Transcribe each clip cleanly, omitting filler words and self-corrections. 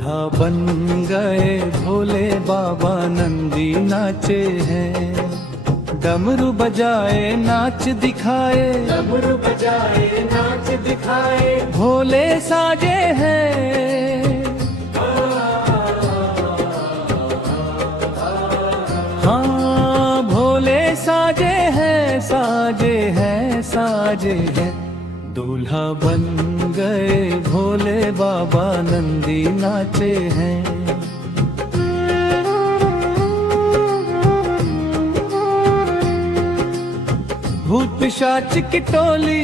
दूल्हा बन गए भोले बाबा नंदी नाचे हैं। डमरू बजाए नाच दिखाए, डमरू बजाए नाच दिखाए, भोले साजे हैं। हाँ भोले साजे हैं, साजे हैं, साजे हैं। दूल्हा बन गए भोले बाबा नंदी नाचे हैं। भूत पिशाच की टोली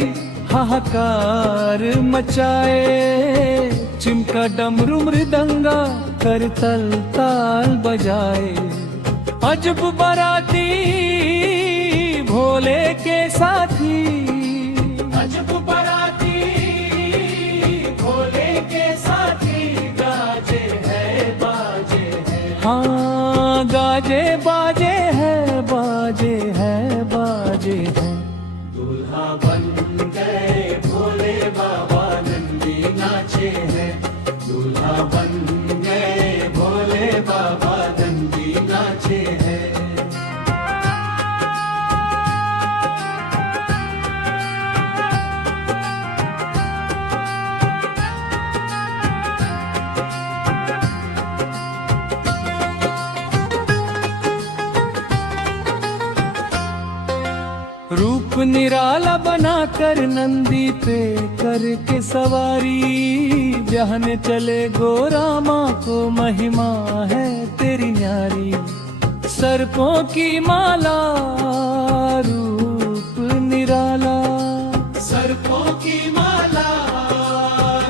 हाहाकार मचाए, चिमका डमरू मृदंगा कर तल ताल बजाए। अजब बाराती भोले के साथी, अजब बाराती भोले के साथी, गाजे है बाजे है। हाँ गाजे बाजे है, बाजे है, बाजे है। दूल्हा बन गए भोले बाबा नंदी नाचे हैं। दूल्हा बन गए भोले बाबा नंदी नाचे हैं। रूप निराला बनाकर नंदी पे करके सवारी, जहने चले गोरामा को महिमा है तेरी न्यारी। सर्पों की माला रूप निराला, सर्पों की माला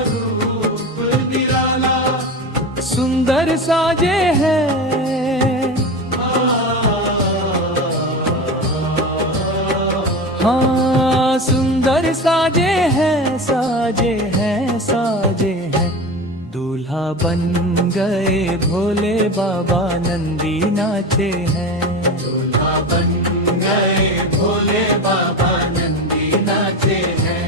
रूप निराला, सुंदर साजे है। हाँ सुंदर साजे हैं, साजे हैं, साजे हैं। दूल्हा बन गए भोले बाबा नंदी नाचे हैं। दूल्हा बन गए भोले बाबा नंदी नाचे हैं।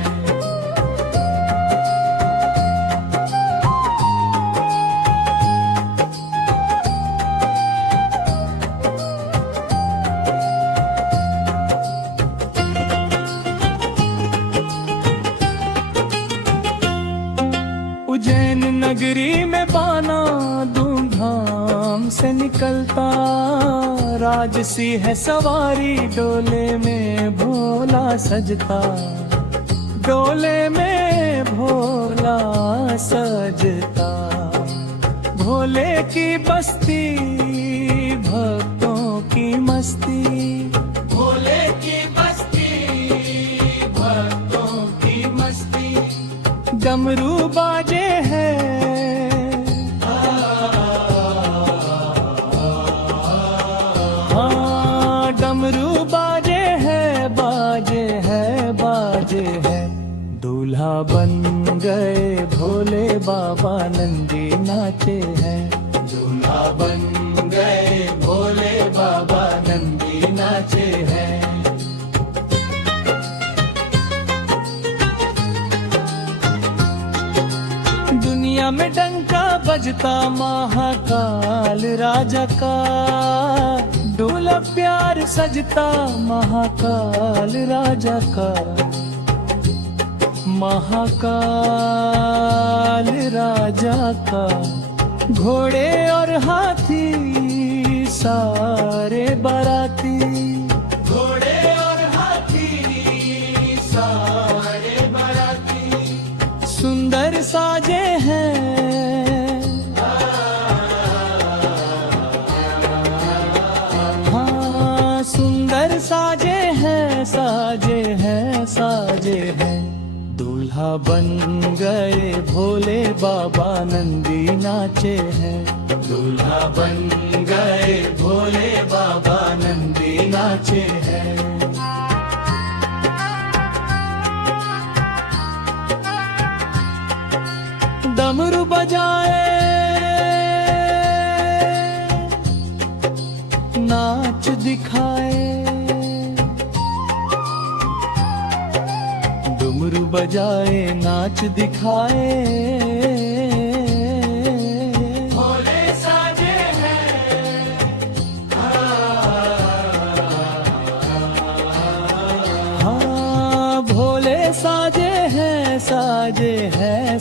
उज्जैन नगरी में बाना धूमधाम से निकलता, राजसी है सवारी डोले में भोला सजता। डोले में भोला सजता, भोले की बस्ती भक्तों की मस्ती। भोले की बस्ती भक्तों की मस्ती, डमरू बाजे हैं। हाँ डमरू बाजे हैं, बाजे हैं, बाजे हैं। दूल्हा बन गए भोले बाबा नंदी नाचे हैं। दूल्हा बन गए भोले बाबा नंदी नाचे हैं। दुनिया में डंका बजता महाकाल राजा का, डोला प्यार सजता महाकाल राजा का। महाकाल राजा का घोड़े और हाथी सारे बाराती। घोड़े और हाथी सारे बाराती, सुंदर साजे हैं। हाँ सुंदर साजे हैं, साजे हैं, साजे हैं। दूल्हा बन गए भोले बाबा नंदी नाचे हैं। दूल्हा बन गए भोले बाबा नंदी नाचे हैं। डमरू बजाए नाच दिखाए, डमरू बजाए नाच दिखाए।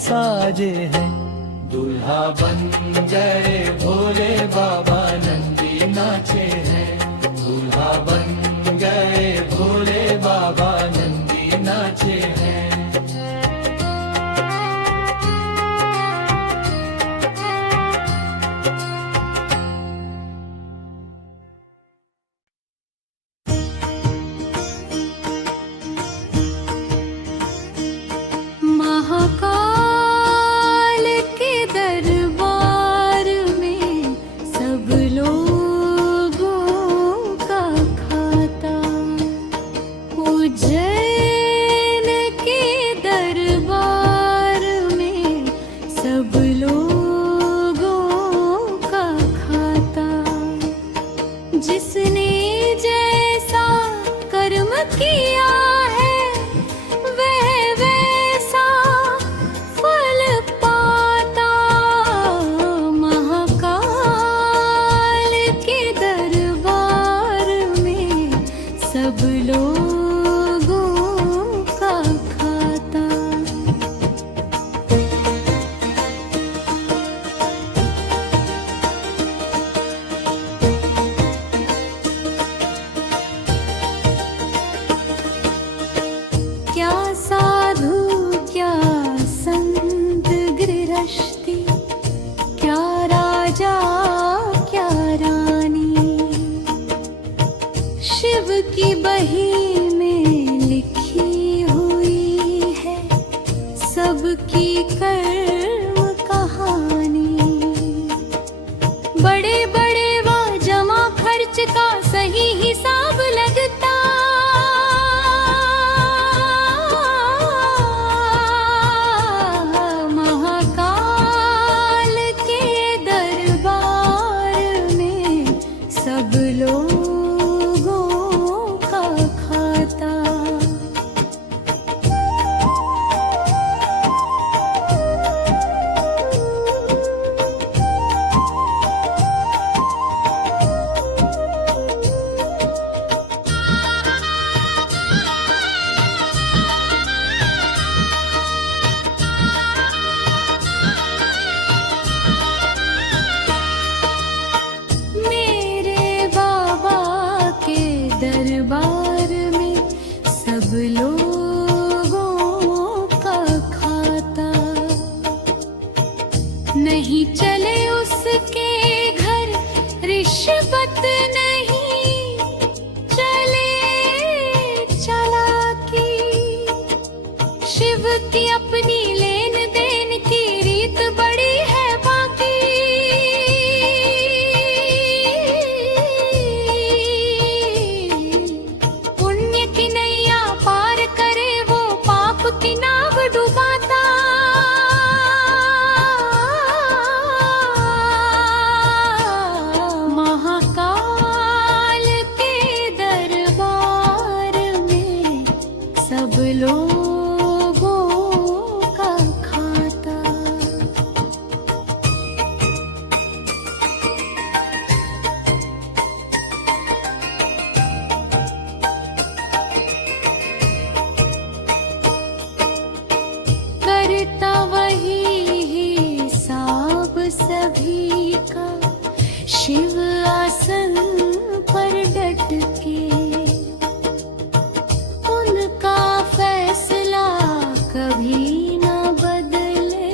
साजे हैं। दूल्हा बन गए भोले बाबा, नंदी नाचे हैं। दूल्हा बन गए भोले बाबा, नंदी नाचे हैं। महाकाल के दरबार में सब लोगों का खाता, उज्जैन के दरबार में सब लोगों का खाता। जिसने जैसा कर्म किया है वह वैसा फल पाता। महाकाल के दरबार में सब लोगों का खाता। क्या साधु क्या संत गृहस्थी, क्या राजा क्या रानी, शिव की बही में लिखी हुई है सबकी कर्म कहानी। बड़े बड़े व जमा खर्च का सही हिसाब लगता, महाकाल के दरबार में सब लोगों का खाता। मेरे बाबा के दरबार में सब लोगों का खाता। नहीं चले उसके घर रिश्वत, नहीं चले चालाकी। शिव की अपनी लेन देन की रीत बड़ी है बाकी। पुण्य की नैया पार करे वो पाप की नाव डुबाता। महाकाल के दरबार में सब लोगों का खाता। करता वही हिसाब सभी का, शिव आसन पर डट के। उनका फैसला कभी न बदले,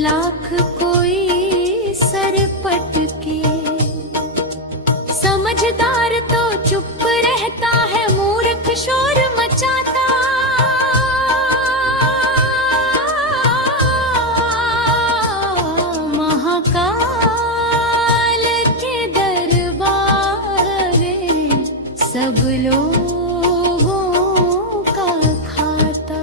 लाख कोई सर पटके। समझदार तो चुप रहता है, मूर्ख शोर मचाता। महाकाल के दरबार में सब लोगों का खाता।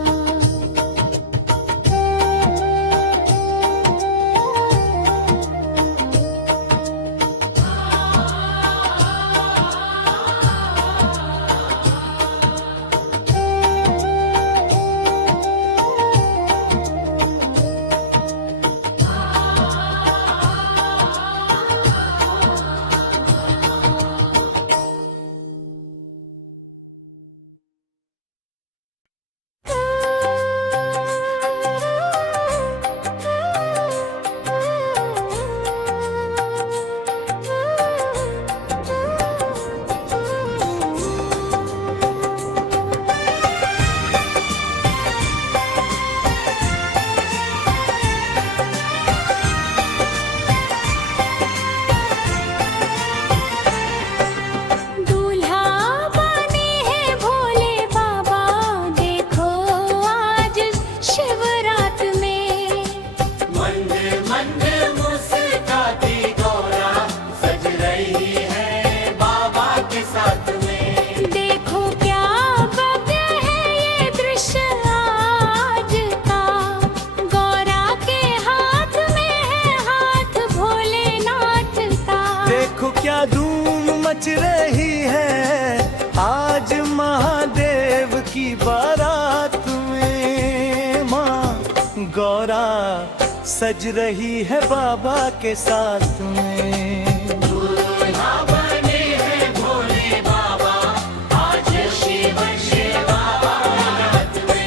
मंद मंद मुस्काती गौरा सज रही है बाबा के साथ में। देखो क्या भव्य है ये दृश्य आज का, गौरा के हाथ में है हाथ भोलेनाथ का। देखो क्या धूम मच रही है आज महादेव की बारात में। माँ गौरा सज रही है बाबा के साथ में। दूल्हा बने हैं भोले बाबा आज शिव सेवा बारात में।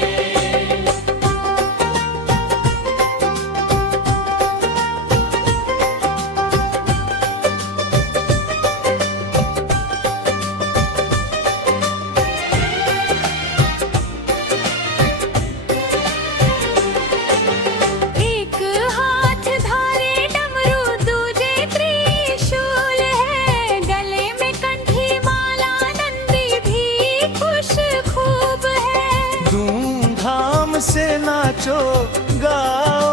एक हाथ धारे डमरू दूजे त्रिशूल है, गले में कंठी माला नंदी भी खुश खूब है। धूमधाम से नाचो गाओ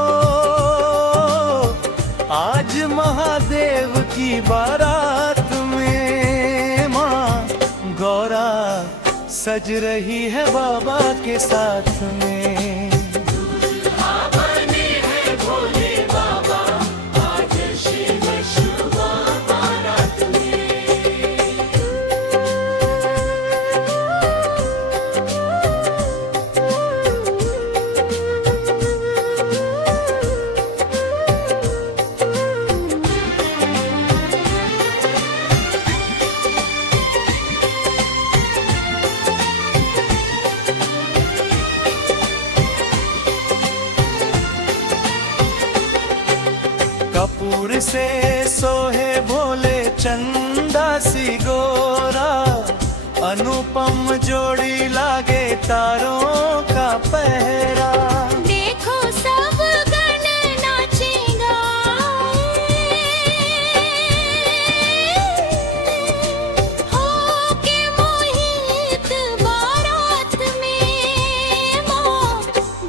आज महादेव की बारात में। माँ गौरा सज रही है बाबा के साथ में। बने हैं भोले बाबा आज शिव सेवा बारात में। कपूर से सोहे भोले चंदा सी गोरा, अनुपम जोड़ी लागे तारों का पहरा। देखो सब गण नाचेगा, हो के मोहित बारात में। माँ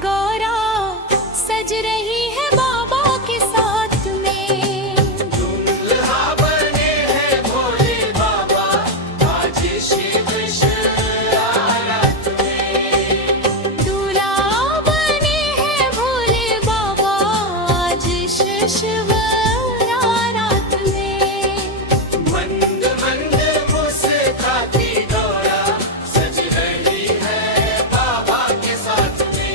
गौरा सज रही है बाबा के साथ में। दूल्हा बने हैं भोले बाबा आज शिव सेवा बारात में। दूल्हा बने हैं भोले बाबा आज शिव बारात में। मंद मंद मुस्काती गौरा सज रही है बाबा के साथ में।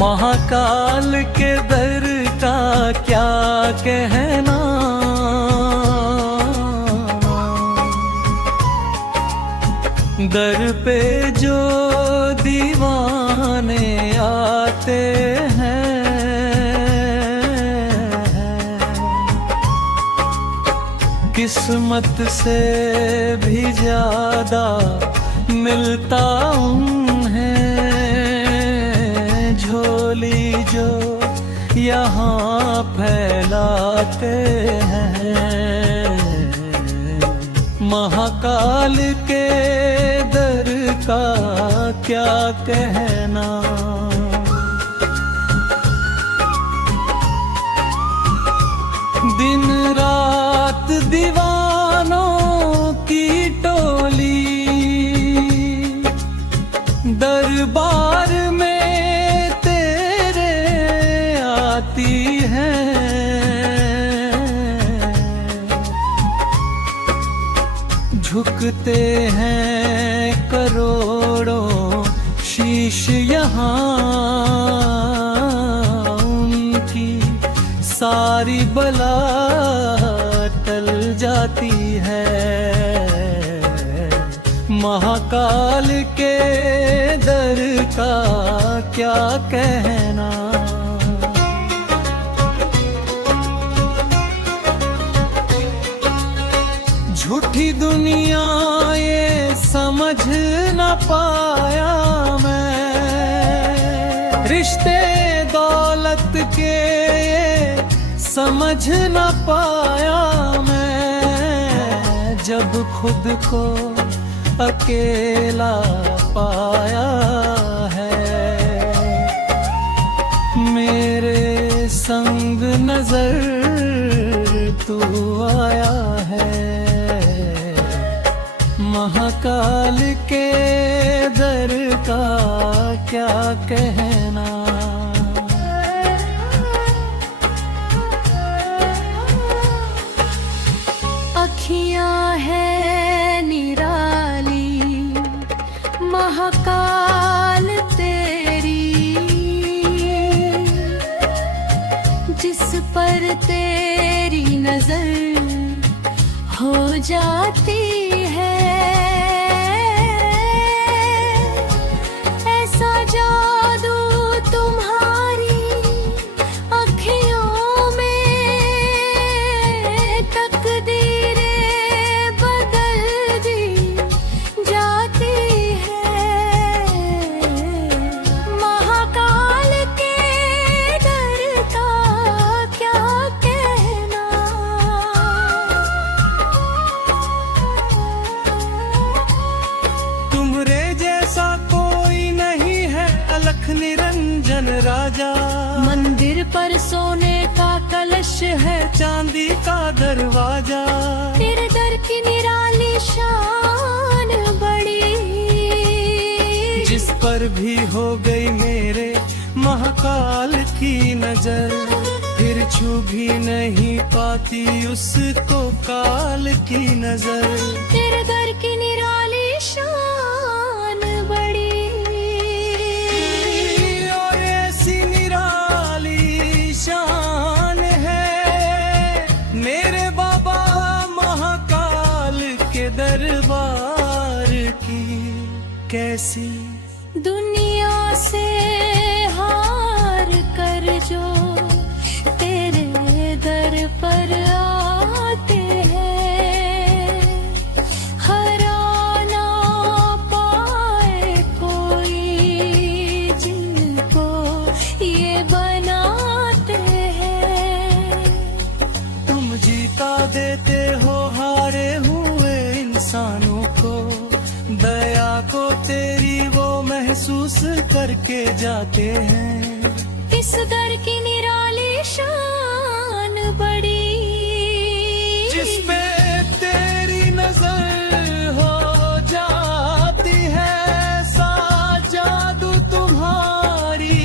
महाकाल के दर का क्या कहना, दर पे जो दीवाने आते हैं, किस्मत से भी ज्यादा मिलता उन्हें झोली जो यहाँ फैलाते हैं। महाकाल के दर का क्या कहना, दिन रात दीवानों की टोली दरबार में तेरे आती है। झुकते हैं करोड़ों शीश यहाँ, उनकी सारी बला टल जा जाती है। महाकाल के दर का क्या कहना। झूठी दुनिया ये समझ न पाया मैं, रिश्ते दौलत के ये समझ न पाया मैं। जब खुद को अकेला पाया है, मेरे संग नजर तू आया है। महाकाल के दर का क्या कहना। अखियां है निराली महाकाल तेरी, जिस पर तेरी नजर हो जाती है। ऐसा जादू तुम्हारी अखियों में, तकदीरें बदल दी जाती है। महाकाल के डर का क्या कहना। तुमरे जैसा कोई नहीं है अलख निरंजन राजा। मंदिर पर सोने का कलश है चांदी का दरवाजा। तेरे दर की निराली शान बड़ी, जिस पर भी हो गई मेरे महाकाल की नजर, फिर छू भी नहीं पाती उसको काल की नजर। तेरे दर की निराली शान बड़ी, और ऐसी निराली शान है मेरे बाबा महाकाल के दरबार की। कैसी दुनिया से हार कर जो तेरे दर पर आते हैं, हरा ना पाए कोई जिनको ये बनाते हैं। तुम जीता देते हो हारे हुए इंसानों को, दया को तेरी वो महसूस करके जाते हैं। इस दर की निराली शान बड़ी, जिस पे तेरी नजर हो जाती है। सा जादू तुम्हारी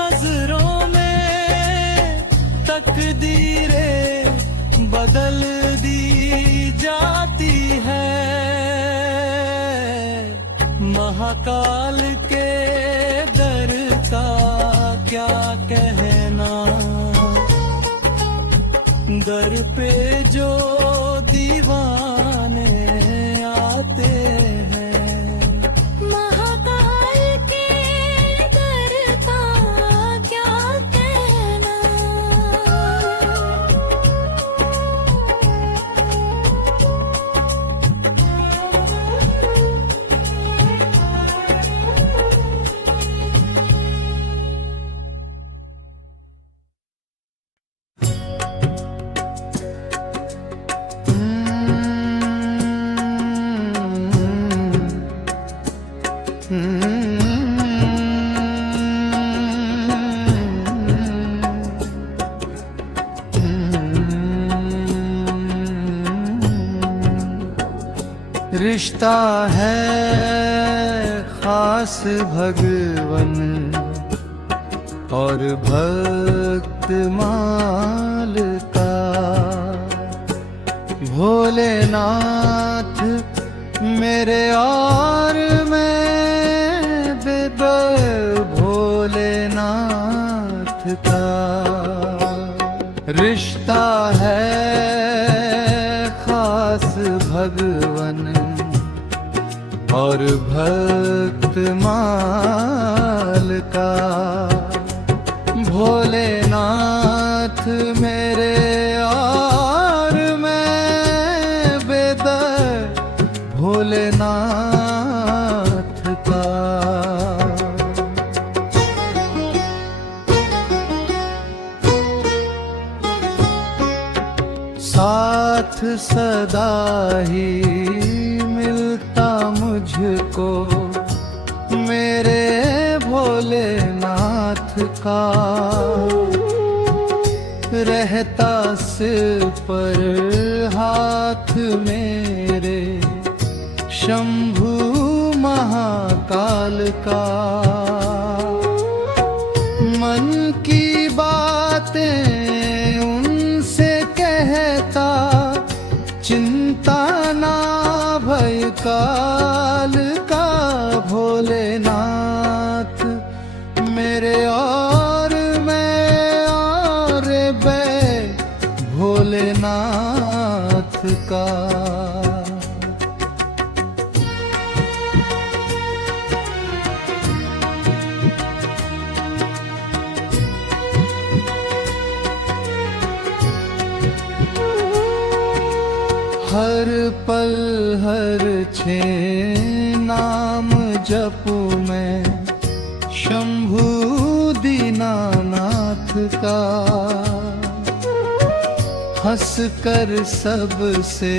नजरों में, तकदीरें बदल दी जाती है। महाकाल के दर का क्या कहना। दर पे जो दीवाने आते हैं, महाकाल के दर का क्या कहना। रिश्ता है खास भगवन और भक्त माल का। भोलेनाथ मेरे और मैं बेदर भोलेनाथ का रिश्ता है खास खास भगवन और भक्त माल का। भोलेनाथ मेरे और मैं बेदर्द भोलेनाथ का। साथ सदा ही मिलता मुझको मेरे भोलेनाथ का। रहता सिर पर हाथ मेरे शंभू महाकाल का। मन की बातें उनसे कहता चिंता ना भय काल का। भोलेनाथ मेरे और मैं और बे भोलेनाथ का। हर पल हर क्षण नाम जपूं मैं शंभू दीनानाथ का। हंस कर सबसे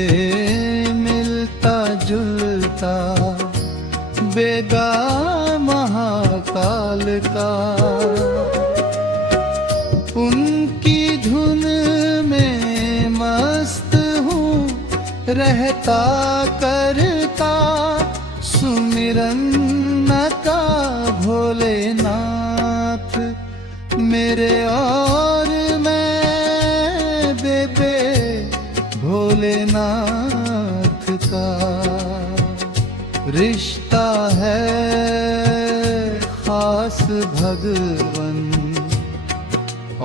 मिलता जुलता बेगा महाकाल का। उनकी धुन में मस्त हूँ रहता करता सुमिरन का। भोलेनाथ मेरे और मैं बेबे भोलेनाथ का। रिश्ता है खास भगवन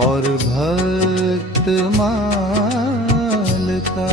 और भक्त माल का।